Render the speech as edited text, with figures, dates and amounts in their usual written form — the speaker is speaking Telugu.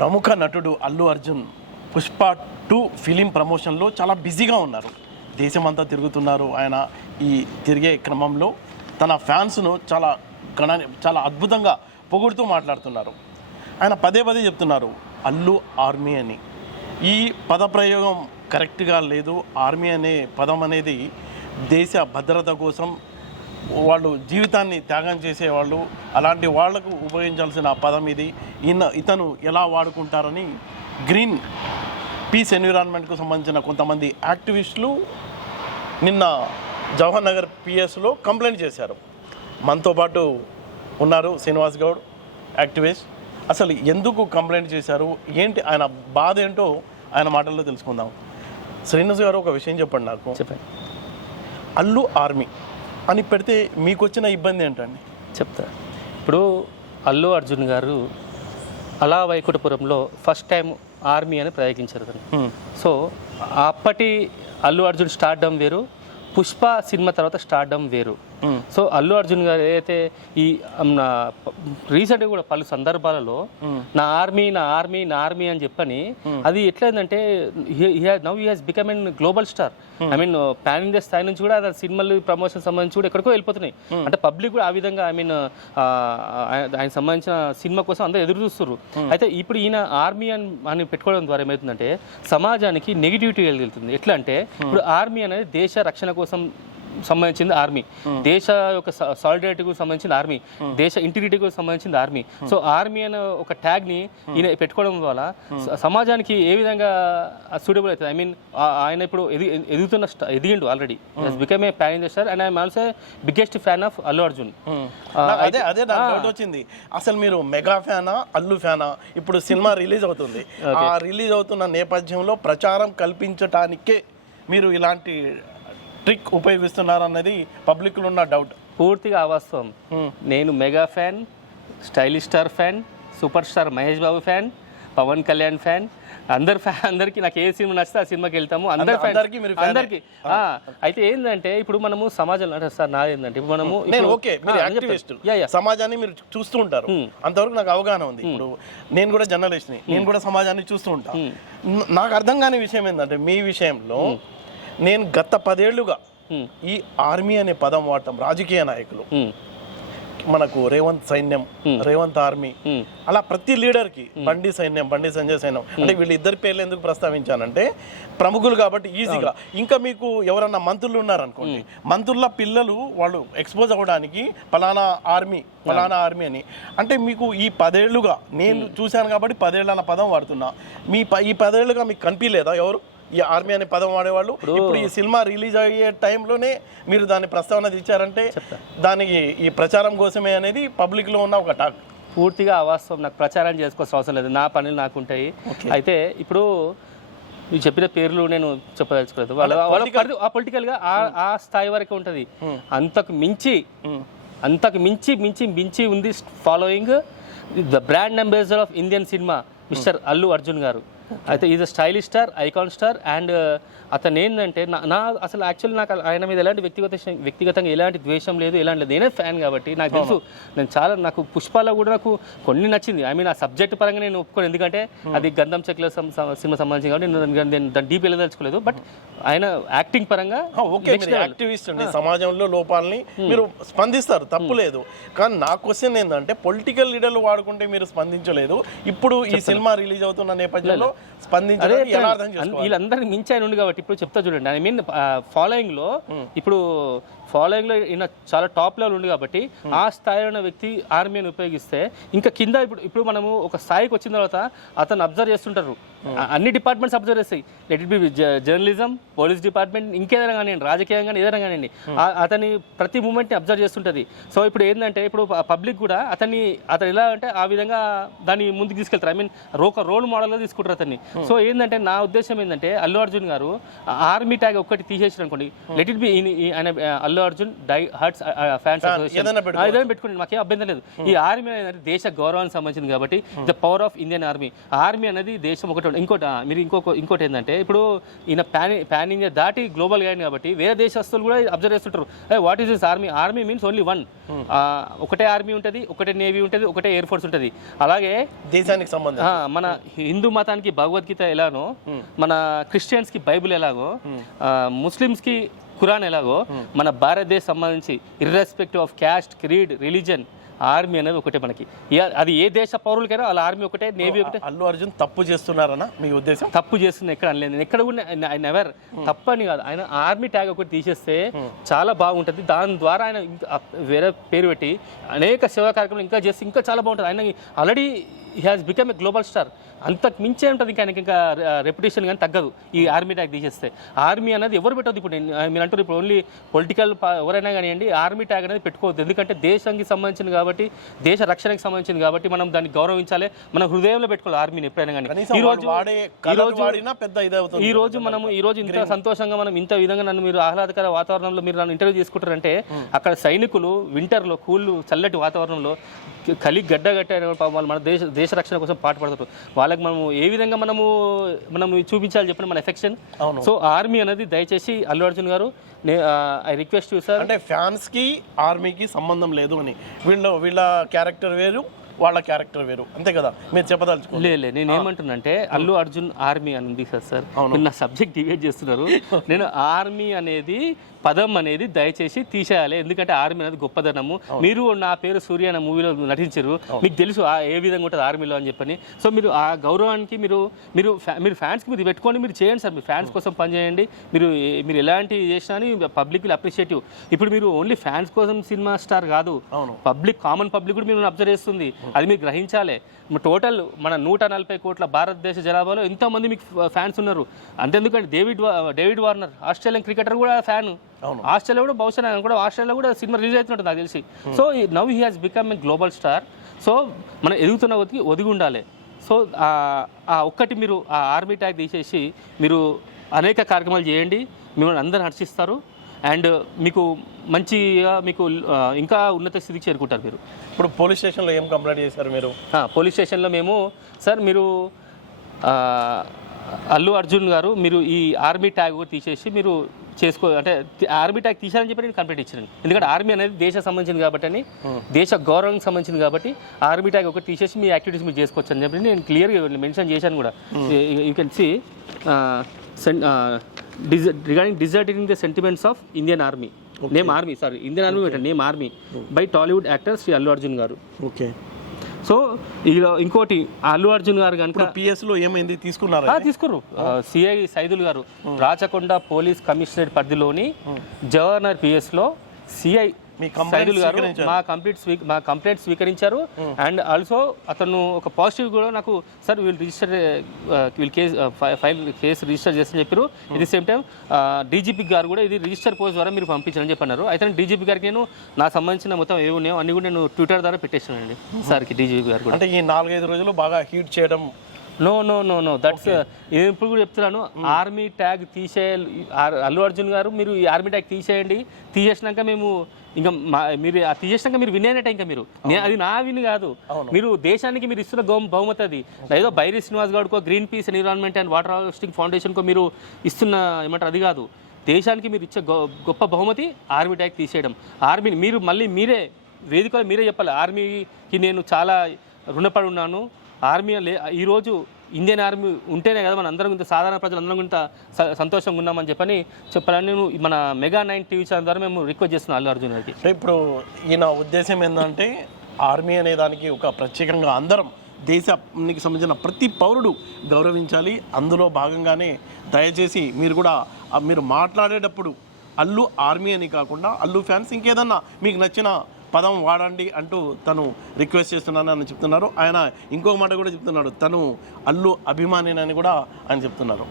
ప్రముఖ నటుడు అల్లు అర్జున్ పుష్ప 2 ఫిలిం ప్రమోషన్లో చాలా బిజీగా ఉన్నారు. దేశమంతా తిరుగుతున్నారు. ఆయన ఈ తిరిగే క్రమంలో తన ఫ్యాన్స్ను చాలా అద్భుతంగా పొగుడుతూ మాట్లాడుతున్నారు. ఆయన పదే పదే చెప్తున్నారు అల్లు ఆర్మీ అని. ఈ పదప్రయోగం కరెక్ట్గా లేదు. ఆర్మీ అనే పదం అనేది దేశ భద్రత కోసం వాళ్ళు జీవితాన్ని త్యాగం చేసేవాళ్ళు, అలాంటి వాళ్లకు ఉపయోగించాల్సిన పదం ఇది. ఇతను ఎలా వాడుకుంటారని గ్రీన్ పీస్ ఎన్విరాన్మెంట్కు సంబంధించిన కొంతమంది యాక్టివిస్టులు నిన్న జవహర్ నగర్ పిఎస్లో కంప్లైంట్ చేశారు. మనతో పాటు ఉన్నారు శ్రీనివాస్ గౌడ్, యాక్టివిస్ట్. అసలు ఎందుకు కంప్లైంట్ చేశారు, ఏంటి ఆయన బాధ ఏంటో ఆయన మాటల్లో తెలుసుకుందాం. శ్రీనివాస్ గారు, ఒక విషయం చెప్పండి నాకు. చెప్పండి. అల్లు ఆర్మీ అని పెడితే మీకు వచ్చిన ఇబ్బంది ఏంటండి? చెప్తా. ఇప్పుడు అల్లు అర్జున్ గారు అలా వైకుంఠపురంలో ఫస్ట్ టైం ఆర్మీ అని ప్రయోగించారు దాన్ని. సో అప్పటి అల్లు అర్జున్ స్టార్డమ్ వేరు, పుష్ప సినిమా తర్వాత స్టార్డమ్ వేరు. సో అల్లు అర్జున్ గారు ఏదైతే ఈ రీసెంట్గా కూడా పలు సందర్భాలలో నా ఆర్మీ అని చెప్పని, అది ఎట్లయిందంటే now he has become an global star. I mean pan India స్థాయి నుంచి కూడా సినిమాలు ప్రమోషన్ సంబంధించి కూడా ఎక్కడికో వెళ్ళిపోతున్నాయి. అంటే పబ్లిక్ కూడా ఆ విధంగా ఐ మీన్ ఆయన సంబంధించిన సినిమా కోసం అందరూ ఎదురు చూస్తున్నారు. అయితే ఇప్పుడు ఈయన ఆర్మీ అని పెట్టుకోవడం ద్వారా ఏమవుతుందంటే సమాజానికి నెగిటివిటీ వెళ్తుంది. ఎట్లా అంటే ఇప్పుడు ఆర్మీ అనేది దేశ రక్షణ కోసం సంబంధించింది ఆర్మీ, దేశ యొక్క సాలిడారిటీకి సంబంధించిన ఆర్మీ, దేశ ఇంటిగ్రిటీకి సంబంధించింది ఆర్మీ. సో ఆర్మీ అనే ఒక ట్యాగ్ని ఈయన పెట్టుకోవడం వల్ల సమాజానికి ఏ విధంగా సూటబుల్ అవుతుంది. ఐ మీన్ ఆయన ఇప్పుడు ఎదిగిండు already, become a pan India star and I'm also biggest fan of Allu Arjun. అదే నాకు డౌట్ వచ్చింది, అసలు మీరు మెగా ఫ్యానా అల్లు ఫ్యానా? ఇప్పుడు సినిమా రిలీజ్ అవుతుంది, ఆ రిలీజ్ అవుతున్న నేపథ్యంలో ప్రచారం కల్పించటానికే మీరు ఇలాంటి ట్రిక్ ఉపయోగిస్తున్నారన్నది పబ్లిక్లో ఉన్న డౌట్. పూర్తిగా అవాస్తవం. నేను mega fan, stylish star fan, super star Mahesh Babu fan, Pawan Kalyan fan. అందరికీ నాకు ఏ సినిమా నచ్చితే ఆ సినిమాకి వెళ్తాము. అందరికీ. అయితే ఏంటంటే ఇప్పుడు మనము సమాజంలో అంటే సార్ నాది ఏంటంటే ఇప్పుడు మనము సమాజాన్ని మీరు చూస్తూ ఉంటారు, అంతవరకు నాకు అవగాహన ఉంది. ఇప్పుడు నేను కూడా జర్నలిస్ట్ని, నేను కూడా సమాజాన్ని చూస్తూ ఉంటాను. నాకు అర్థం కాని విషయం ఏంటంటే మీ విషయంలో నేను గత 10 ఏళ్లుగా ఈ ఆర్మీ అనే పదం వాడటం, రాజకీయ నాయకులు మనకు రేవంత్ సైన్యం, రేవంత్ ఆర్మీ, అలా ప్రతి లీడర్కి బండి సైన్యం, బండి సంజయ్ సైన్యం, అంటే వీళ్ళిద్దరి పేర్లు ఎందుకు ప్రస్తావించానంటే ప్రముఖులు కాబట్టి ఈజీగా. ఇంకా మీకు ఎవరన్నా మంత్రులు ఉన్నారనుకోండి, మంత్రుల పిల్లలు వాళ్ళు ఎక్స్పోజ్ అవ్వడానికి ఫలానా ఆర్మీ అని. అంటే మీకు ఈ 10 ఏళ్లుగా నేను చూశాను కాబట్టి 10 ఏళ్ళ అన్న పదం వాడుతున్నా. ఈ 10 ఏళ్లుగా మీకు కనిపించలేదా ఎవరు ఈ ఆర్మీ అనే పదం వాడేవాళ్ళు? ఇప్పుడు ఈ సినిమా రిలీజ్ అయ్యే టైంలోనే మీరు దాన్ని ప్రస్తావన ఇచ్చారంటే దానికి ఈ ప్రచారం కోసమే అనేది పబ్లిక్లో ఉన్న ఒక టాక్. పూర్తిగా అవాస్తవం. నాకు ప్రచారం చేసుకోవాల్సిన అవసరం లేదు, నా పనులు నాకు ఉంటాయి. అయితే ఇప్పుడు నువ్వు చెప్పిన పేర్లు నేను చెప్పదలుచుకోలేదు. వాళ్ళ పొలిటికల్గా ఆ స్థాయి వరకు ఉంటుంది. అంతకు మించి ఉంది following the brand ambassador of Indian cinema mister Allu Arjun గారు. అయితే is a stylish star, icon star. And అతను ఏంటంటే అసలు యాక్చువల్లీ నాకు ఆయన మీద ఎలాంటి వ్యక్తిగతంగా ఎలాంటి ద్వేషం లేదు, ఎలాంటి నేనే ఫ్యాన్ కాబట్టి నాకు తెలుసు. నాకు పుష్పాలో కూడా నాకు కొన్ని నచ్చింది. ఐ మీన్ ఆ సబ్జెక్ట్ పరంగా నేను ఒప్పుకోను, ఎందుకంటే అది గంధం చెక్ల సినిమా సంబంధించి కాబట్టి నేను దాన్ని డీప్ వెళ్ళదలుచుకోలేదు. బట్ ఆయన యాక్టింగ్ పరంగా యాక్టివిస్ట్ అండి, సమాజంలో లోపాలని మీరు స్పందిస్తారు, తప్పు లేదు. కానీ నా క్వశ్చన్ ఏంటంటే పొలిటికల్ లీడర్లు వాడుకుంటే మీరు స్పందించలేదు, ఇప్పుడు ఈ సినిమా రిలీజ్ అవుతున్న నేపథ్యంలో వీళ్ళందరినీ మించి ఆయన ఉంది కాబట్టి ఇప్పుడు చెప్తా చూడండి. ఐ మీన్ ఫాలోయింగ్లో ఈయన చాలా టాప్ లెవెల్ ఉంది కాబట్టి ఆ స్థాయిలో ఉన్న వ్యక్తి ఆర్మీని ఉపయోగిస్తే ఇంకా కింద ఇప్పుడు మనము ఒక స్థాయికి వచ్చిన తర్వాత అతను అబ్జర్వ్ చేస్తుంటారు, అన్ని డిపార్ట్మెంట్స్ అబ్జర్వ్ చేస్తాయి. Let it B journalism, police department, ఇంకేదైనా కానివ్వండి, రాజకీయం కానీ ఏదైనా కానివ్వండి, అతని ప్రతి మూమెంట్ని అబ్జర్వ్ చేస్తుంటుంది. సో ఇప్పుడు ఏంటంటే ఇప్పుడు పబ్లిక్ కూడా అతను ఎలా అంటే ఆ విధంగా దాన్ని ముందుకు తీసుకెళ్తారు. ఐ మీన్ రోల్ మోడల్గా తీసుకుంటారు అతన్ని. సో ఏంటంటే నా ఉద్దేశం ఏంటంటే అల్లు అర్జున్ గారు ఆర్మీ ట్యాగ్ ఒక్కటి తీసేసారు అనుకోండి, let it be Allu Arjun hearts fans association ఏదైనా పెట్టుకోండి, మాకేం అభ్యంతరం లేదు. ఈ ఆర్మీ అనేది దేశ గౌరవానికి సంబంధించింది కాబట్టి the power of Indian army అనేది దేశం ఒకటి మీరు ఇంకోటి ఏంటంటే ఇప్పుడు ఈయన పాన్ ఇండియా దాటి గ్లోబల్ అయింది కాబట్టి వేరే దేశస్తులు కూడా అబ్జర్వ్ చేస్తుంటారు, what is this army. Army means only one, ఒకటే ఆర్మీ ఉంటుంది, ఒకటే నేవీ ఉంటుంది, ఒకటే ఎయిర్ ఫోర్స్ ఉంటుంది. అలాగే దేశానికి సంబంధం మన హిందూ మతానికి భగవద్గీత ఎలానో, మన క్రిస్టియన్స్కి బైబిల్ ఎలాగో, ముస్లిమ్స్కి ఖురాన్ ఎలాగో, మన భారతదేశం సంబంధించి irrespective of caste, creed, religion army అనేది ఒకటే మనకి. అది ఏ దేశ పౌరులకైనా వాళ్ళ ఆర్మీ ఒకటే, నేవీ ఒకటే. అల్లు అర్జున్ తప్పు చేస్తున్నారన్న మీ ఉద్దేశం? తప్పు చేస్తున్నా ఎక్కడ అనలేదు నేను, ఎక్కడ కూడా ఆయన ఎవర్ తప్పని కాదు. ఆయన ఆర్మీ ట్యాగ్ ఒకటి తీసేస్తే చాలా బాగుంటుంది. దాని ద్వారా ఆయన వేరే పేరు పెట్టి అనేక సేవా కార్యక్రమాలు ఇంకా చేస్తే ఇంకా చాలా బాగుంటుంది. ఆయన already he has become a global star. అంతకు మించే ఉంటుంది ఇంకా ఆయనకి, ఇంకా రెప్యుటేషన్ కానీ తగ్గదు ఈ ఆర్మీ ట్యాగ్ తీసేస్తే. ఆర్మీ అనేది ఎవరు పెట్టదు. ఇప్పుడు మీరు అంటారు ఇప్పుడు ఓన్లీ పొలిటికల్ ఎవరైనా కానివ్వండి ఆర్మీ ట్యాగ్ అనేది పెట్టుకోవద్దు. ఎందుకంటే దేశానికి సంబంధించింది కాబట్టి, దేశ రక్షణకి సంబంధించింది కాబట్టి మనం దాన్ని గౌరవించాలి, మనం హృదయంలో పెట్టుకోవాలి ఆర్మీని ఎప్పుడైనా కానీ. ఈ రోజు ఇంత సంతోషంగా మనం ఇంత విధంగా నన్ను మీరు ఆహ్లాదకర వాతావరణంలో మీరు నన్ను ఇంటర్వ్యూ చేసుకుంటారంటే, అక్కడ సైనికులు వింటర్లో కూల్ చల్లటి వాతావరణంలో కలిగి గడ్డ కట్టారు వాళ్ళు మన దేశ రక్షణ కోసం పాటుపడతారు. వాళ్ళకి మనము ఏ విధంగా మనము చూపించాలి చెప్పండి మన ఎఫెక్షన్. సో ఆర్మీ అనేది దయచేసి అల్లు అర్జున్ గారు, ఐ రిక్వెస్ట్ యూ సార్. అంటే ఫ్యాన్స్ కి ఆర్మీకి సంబంధం లేదు అని, వీళ్ళ క్యారెక్టర్ వేరు, వాళ్ళ క్యారెక్టర్ వేరు, అంతే కదా మీరు చెప్పదలుచుకో? లేదు, నేను ఏమంటున్నానంటే అల్లు అర్జున్ ఆర్మీ అని ఉంది కదా సార్, మీరు నా సబ్జెక్ట్ డివైడ్ చేస్తున్నారు. నేను ఆర్మీ అనేది పదం అనేది దయచేసి తీసేయాలి. ఎందుకంటే ఆర్మీ అనేది గొప్పదనము. మీరు నా పేరు సూర్య అనే మూవీలో నటించారు, మీకు తెలుసు ఏ విధంగా ఉంటుంది ఆర్మీలో అని చెప్పని. సో మీరు ఆ గౌరవానికి మీరు ఫ్యాన్స్కి మీరు పెట్టుకొని మీరు చేయండి సార్. మీరు ఫ్యాన్స్ కోసం పనిచేయండి. మీరు ఎలాంటి చేసినా అని పబ్లిక్ విల్ అప్రిషియేటివ్. ఇప్పుడు మీరు ఓన్లీ ఫ్యాన్స్ కోసం సినిమా స్టార్ కాదు, కామన్ పబ్లిక్ కూడా మీరు అబ్జర్వ్ చేస్తుంది. అది మీరు గ్రహించాలి. టోటల్ మన 140 కోట్ల భారతదేశ జనాభాలో ఎంతోమంది మీకు ఫ్యాన్స్ ఉన్నారు. అంతెందుకంటే డేవిడ్ వార్నర్ ఆస్ట్రేలియన్ క్రికెటర్ కూడా ఫ్యాన్. ఆస్ట్రేలియా కూడా బహుశా కూడా ఆస్ట్రేలియా కూడా సినిమా రిలీజ్ అవుతుంటుంది నాకు తెలిసి. So now he has become a global star. So మనం ఎదుగుతున్న ఒదిగి ఉండాలి. సో ఆ ఒక్కటి మీరు ఆ ఆర్మీ ట్యాగ్ తీసేసి మీరు అనేక కార్యక్రమాలు చేయండి, మిమ్మల్ని అందరూ హర్షిస్తారు. అండ్ మీకు మంచిగా ఇంకా ఉన్నత స్థితికి చేరుకుంటారు మీరు. ఇప్పుడు పోలీస్ స్టేషన్లో ఏం కంప్లైంట్ చేశారు మీరు? పోలీస్ స్టేషన్లో మేము సార్ మీరు అల్లు అర్జున్ గారు మీరు ఈ ఆర్మీ ట్యాగ్ తీసేసి మీరు అంటే ఆర్మీ ట్యాగ్ తీసారని చెప్పి నేను కంప్లైంట్ ఇచ్చాను. ఎందుకంటే ఆర్మీ అనేది దేశం సంబంధించింది కాబట్టి అని, దేశ గౌరవానికి సంబంధించింది కాబట్టి ఆర్మీ ట్యాగ్ ఒకటి తీసేసి మీ యాక్టివిటీస్ మీరు చేసుకోవచ్చు అని చెప్పి నేను క్లియర్గా మెన్షన్ చేశాను కూడా. You can see regarding deserting the sentiments of Indian Army. Okay. Name Army, sorry, Indian Army okay. Name Army by Tollywood actor Sri Allu Arjun garu. Okay. So ఇంకోటి అల్లు అర్జున్ గారు కనుక పిఎస్లో ఏమైంది తీసుకున్నారు? సిఐ సైదుల్ గారు రాచకొండ పోలీస్ కమిషనరేట్ పరిధిలోని జవహర్నగర్ పిఎస్లో సిఐ సైదుల్ గారు మా కంప్లైంట్ స్వీకరించారు. అండ్ ఆల్సో అతను ఒక పాజిటివ్ కూడా నాకు సార్ కేసు రిజిస్టర్ చేస్తని చెప్పారు. At the same time DGP గారు కూడా ఇది రిజిస్టర్ పోస్ట్ ద్వారా మీరు పంపించారని చెప్పన్నారు. అయితే డీజీపీ గారికి నేను నాకు సంబంధించిన మొత్తం ఏమి ఉన్నాయో అన్ని కూడా నేను ట్విట్టర్ ద్వారా పెట్టేసానండి సార్కి. డీజీపీ గారు కూడా అంటే ఈ 4-5 రోజులు బాగా హీట్ చేయడం. నో దట్స్ నేను ఇప్పుడు కూడా చెప్తున్నాను. ఆర్మీ ట్యాగ్ తీసేయాలి అల్లు అర్జున్ గారు, మీరు ఈ ఆర్మీ ట్యాగ్ తీసేయండి. తీసేసినాక మేము ఇంకా మీరు తీసేసినాక మీరు వినేనట. ఇంకా మీరు అది నా విని కాదు, మీరు దేశానికి మీరు ఇస్తున్న బహుమతి అది. ఏదో బైరి శ్రీనివాస్ గౌడ్కో green peace environment and water harvesting ఫౌండేషన్కో మీరు ఇస్తున్న ఏమంటారు అది కాదు. దేశానికి మీరు ఇచ్చే గొప్ప బహుమతి ఆర్మీ ట్యాగ్ తీసేయడం. ఆర్మీని మీరు మళ్ళీ మీరే వేదికలో మీరే చెప్పాలి, ఆర్మీకి నేను చాలా రుణపడి ఉన్నాను. ఆర్మీ ఈరోజు ఇండియన్ ఆర్మీ ఉంటేనే కదా మన అందరం ఇంత సాధారణ ప్రజలందరం ఇంత సంతోషంగా ఉన్నామని చెప్పాలని నేను మన MEGA9 టీవీ ఛానల్ ద్వారా మేము రిక్వెస్ట్ చేస్తున్నాం అల్లు అర్జున్ గారికి. ఇప్పుడు ఈయన ఉద్దేశం ఏంటంటే ఆర్మీ అనే దానికి ఒక ప్రత్యేకంగా అందరం దేశానికి సంబంధించిన ప్రతి పౌరుడు గౌరవించాలి. అందులో భాగంగానే దయచేసి మీరు మాట్లాడేటప్పుడు అల్లు ఆర్మీ అని కాకుండా అల్లు ఫ్యాన్స్ ఇంకేదన్నా మీకు నచ్చిన పదం వాడండి అంటూ తను రిక్వెస్ట్ చేస్తున్నానని చెప్తున్నారు. ఆయన ఇంకొక మాట కూడా చెప్తున్నాడు, తను అల్లు అభిమానినని కూడా ఆయన చెప్తున్నారు.